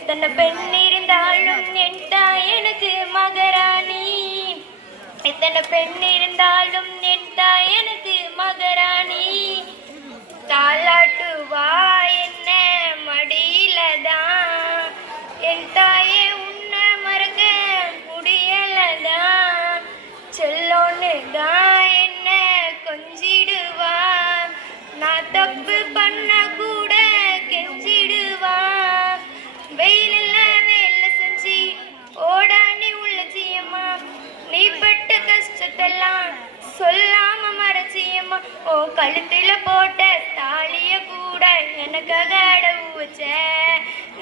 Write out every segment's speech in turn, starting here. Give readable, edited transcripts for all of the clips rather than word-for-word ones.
எத்தனை பெண் இருந்தாலும் என் தாய் எனக்கு மகாராணி. எத்தனை பெண் இருந்தாலும் என் தாய் எனக்கு மகாராணி. தாலாட்டுவா என்ன மடியில தான், என் தாயே உன்னை மறக்க முடியலதான். செல்லோன்னு தான் என்ன கொஞ்சிடுவா, நான் தப்பு பண்ண கூட கெஞ்சிடுவா. வெயிலில் வேலை செஞ்சு ஓடானி உள்ளச்சியம்மா, நீ பட்ட கஷ்டத்தெல்லாம் சொல்லாம மறைச்சியம்மா. ஓ கழுத்துல போட்ட தாலிய கூட எனக்காக அடவு வச்ச.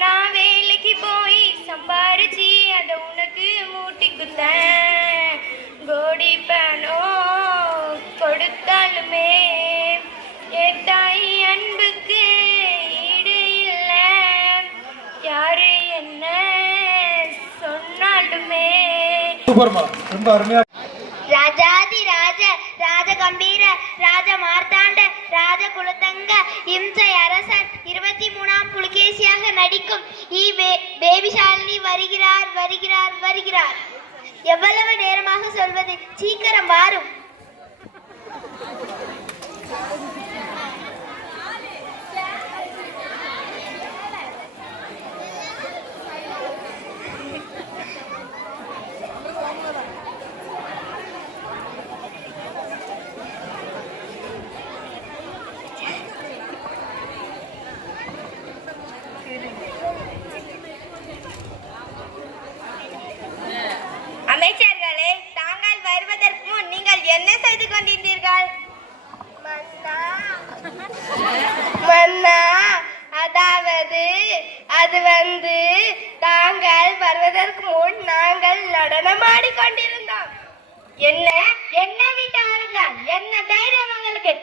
நான் வேலைக்கு போய் சம்பாரிச்சு அதை உனக்கு மூட்டி குத்தேன். கோடி பணோ கொடுத்தாலுமே என் தாய் அன்புக்கு ஈடு இல்லை. யாரு என்ன சொன்னாலுமே. ரொம்ப அருமையா. ராஜாதி ராஜ ராஜ கம்பீர ராஜ மார்த்தாண்ட ராஜ குலத்தங்க இம்சை அரசன் 23ஆம் புலிகேசியாக நடிக்கும் பேபிஷாலினி வருகிறார் வருகிறார் வருகிறார். எவ்வளவு நேரமாக சொல்வது, சீக்கிரம் வாரும். அமைச்சர்களே, தாங்கள் வருவதற்கு முன் நீங்கள் என்ன செய்து கொண்டிருந்தீர்கள்? மன்னா, அதாவது அது தாங்கள் வருவதற்கு முன் நாங்கள் நடனமாடி கொண்டிருந்தோம். என்ன என்ன விட்டார்கள்? என்ன தைரியம் உங்களுக்கு?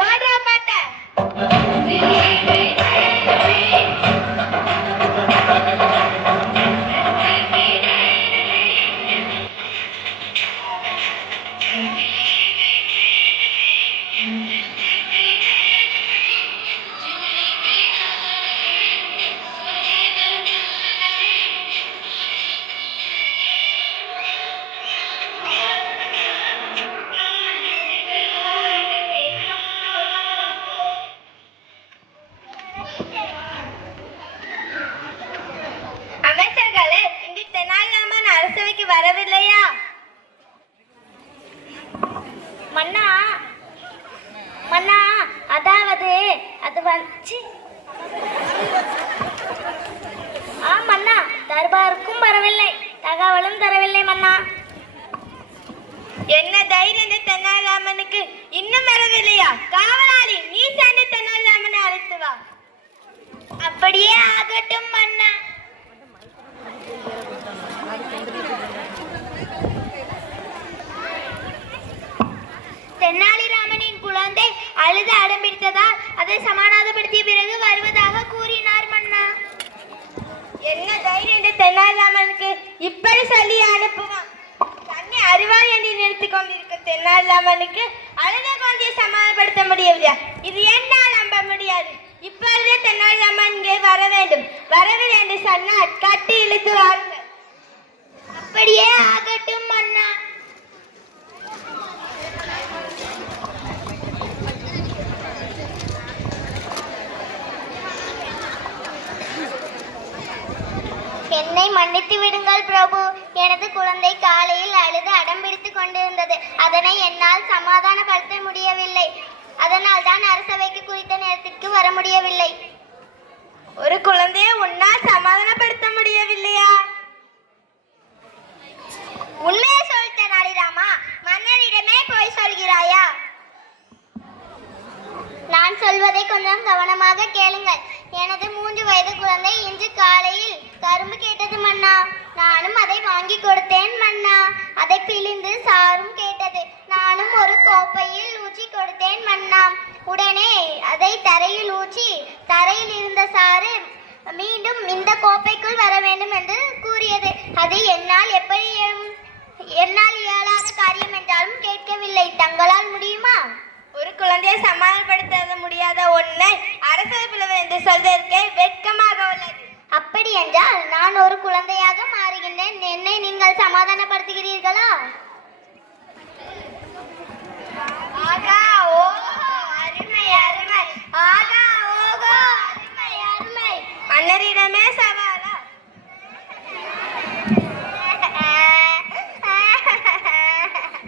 போடுற பாட்ட வரவில்லையா? மன்னா மன்னா, அதாவது அது மன்னா, தர்பாருக்கும் வரவில்லை, தகவலும் தரவில்லை மன்னா. என்ன தைரியம் தென்னாலிராமனுக்கு இன்னும் வரவில்லையா? காவலாளி, நீ சென்று தென்னாலிராமனை அழைத்து வா. அப்படியே ஆகட்டும் மன்னா. தென்னாலிராமனின் குழந்தை அழுது அடம்பிடித்ததால் அதை சமாதானப்படுத்திய பிறகு வருவதாக கூறினார் மன்னா. என்ன தைரியம் தென்னாலிராமனுக்கு இப்படி சொல்லி அனுப்புவான்? தன்னை அறிவாள் என்று நிறுத்திக் கொண்டிருக்க தென்னாலிராமனுக்கு அழுத குழந்தையை சமாதானப்படுத்த முடியவில்லையா? இது என்னால் நம்ப முடியாது. இப்பொழுதே தென்னாலிராமன் இங்கே வர வேண்டும். வரவில்லை என்று சொன்னால் கட்டி இழுத்து வாருங்கள். அப்படியே ஆகட்டும் மன்னா. என்னை மன்னித்து விடுங்கள் பிரபு. எனது குழந்தை காலையில் அழுது அடம்பிடித்துக் கொண்டிருந்தது. அதனை என்னால் சமாதானப்படுத்த முடியவில்லை. அதனால் தான் அரசவைக்கு குறித்த நேரத்திற்கு வர முடியவில்லை. ஒரு குழந்தையை உன்னால் சமாதானப்படுத்த முடியவில்லையா? உண்மையை சொல் தெனாலிராமா, மன்னரிடமே போய் சொல்கிறாயா? நான் சொல்வதை கொஞ்சம் கவனமாக கேளுங்கள். எனது 3 வயது குழந்தை இன்று காலையில் கரும்பு கேட்டது மன்னா. நானும் அதை வாங்கி கொடுத்தேன் மன்னா. அதை பிழிந்து சாரும் கேட்டது. நானும் ஒரு கோப்பையில் ஊற்றி கொடுத்தேன் மன்னா. உடனே அதை தரையில் ஊற்றி தரையில் இருந்த சாறு மீண்டும் இந்த கோப்பைக்குள் வர வேண்டும் என்று கூறியது. அது என்னால் இயலாத காரியம் என்றாலும் கேட்கவில்லை. தங்களால் முடியுமா? ஒரு குழந்தையை சமாதானப்படுத்த முடியாத ஒன்றை அரசவை பிளவு என்று சொல்வதற்கே வெட்கமாக உள்ளது. நான் ஒரு குழந்தையாக மாறுகின்றேன். என்னை நீங்கள் சமாதானப்படுத்துகிறீர்களா? ஆகா ஓஹோ அருமை அருமை. ஆகா ஓஹோ அருமை அருமை. மன்னரிடமே சவாலா?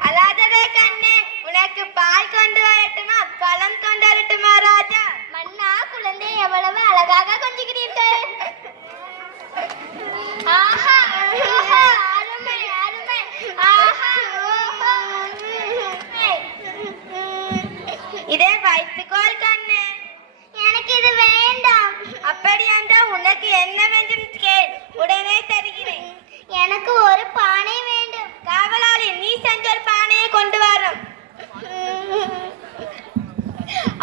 அலாதவே கண்ணே, உனக்கு பால் கொண்டு வரட்டுமா பழம் கொண்டு வரட்டுமா ராஜா? மன்னா, குழந்தை எவ்வளவு அழகாக கொஞ்சுகிறீர்கள். ஆஹா ஓஹோ அருமை அருமை. ஆஹா ஓஹோ. இதே வைத்துக்கோள் கண்ணே. எனக்கு இது வேண்டாம். அப்படி என்றால் உனக்கு என்ன வேண்டும் கேள், உடனே தருகிறேன். எனக்கு ஒரு பானை வேண்டும். காவலாளி, நீ செஞ்ச ஒரு பானையை கொண்டு வரும்.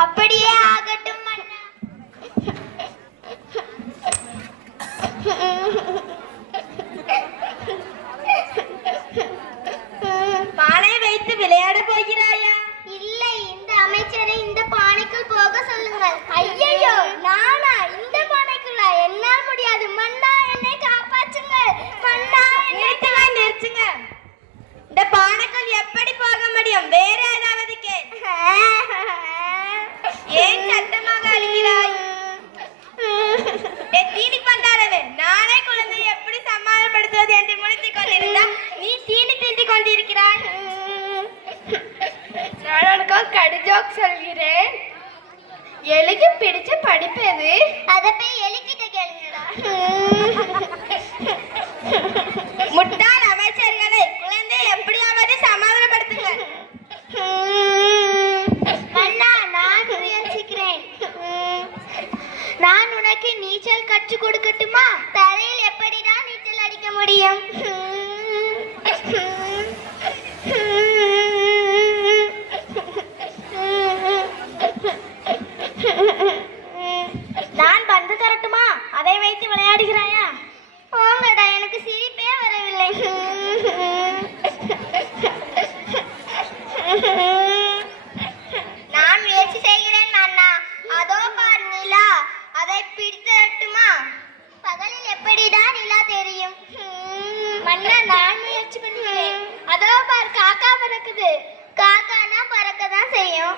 அப்படியே ஆகட்டும் மன்னா. பானை வைத்து விளையாட போகிறாயா? இல்லை, இந்த அமைச்சரை இந்த பானைக்குள் போக சொல்லுங்கள். ஐயையோ, நானா இந்த பானைக்குள்ளா? என்னால் முடியாது மன்னா, என்னை காப்பாற்றுங்கள் மன்னா. நிறுத்துங்க. இந்த பானைக்குள் எப்படி போக முடியும்? வேற ஏதாவது கேள். ஏன் சத்தமாக அழுகிறாய்? தீனி பண்டாரவே, நானே குழந்தையை எப்படி சமாதானப்படுத்துவது என்று முடித்துக் கொண்டிருந்தால் நீ தீனி திண்டிக் கொண்டிருக்கிறாய். நான் உனக்கு கடு ஜோக் சொல்கிறேன். எலிக்கு பிடிச்ச படிப்பு எது? அதை போய் எலிக்கிட்ட கேளுங்கடா. முட்டாள் அமைச்சர்களை, குழந்தையை எப்படியாவது சமாதானப்படுத்துங்கள். மன்னா, நான் முயற்சிக்கிறேன். நான் உனக்கு நீச்சல் கற்றுக் கொடுக்கட்டுமா? தரையில் எப்படிதான் நீச்சல் அடிக்க முடியும்? நான் பந்து தரட்டுமா? அதை வைத்து விளையாடுகிறாயா? போங்கடா, எனக்கு சிரிப்பே வரவில்லை. நான் முயற்சி செய்கிறேன் மன்னா. அதோ பார் நிலா, அதை பிடித்தட்டுமா? பகலில் எப்படிதான் நிலா தெரியும்? மன்னா, நான் முயற்சி பண்ணுகிறேன். அதோ பார் காக்கா பறக்குது. காக்கானா பறக்க தான் செய்யும்.